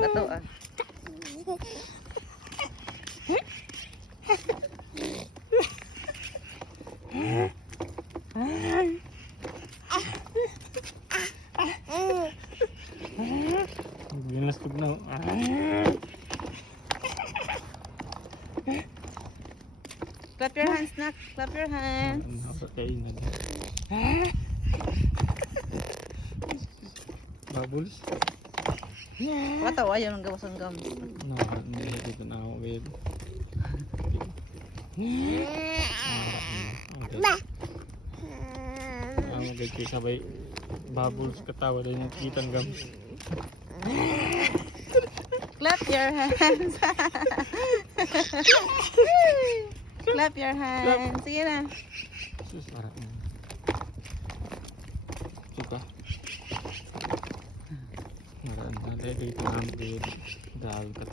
Bato ah. Binas pag na. Clap your hands, Nak. Clap your hands. Nakakainan. Bubbles. Bato, ayaw nang gawas ang gum. No, hindi dito na ako with. Magay ko sabay bubbles katawa din yung kitang gum. Clap your hands. Clap your hands. Sige na. Sus, parang suka. Maraan na dito na ang dahil katawa.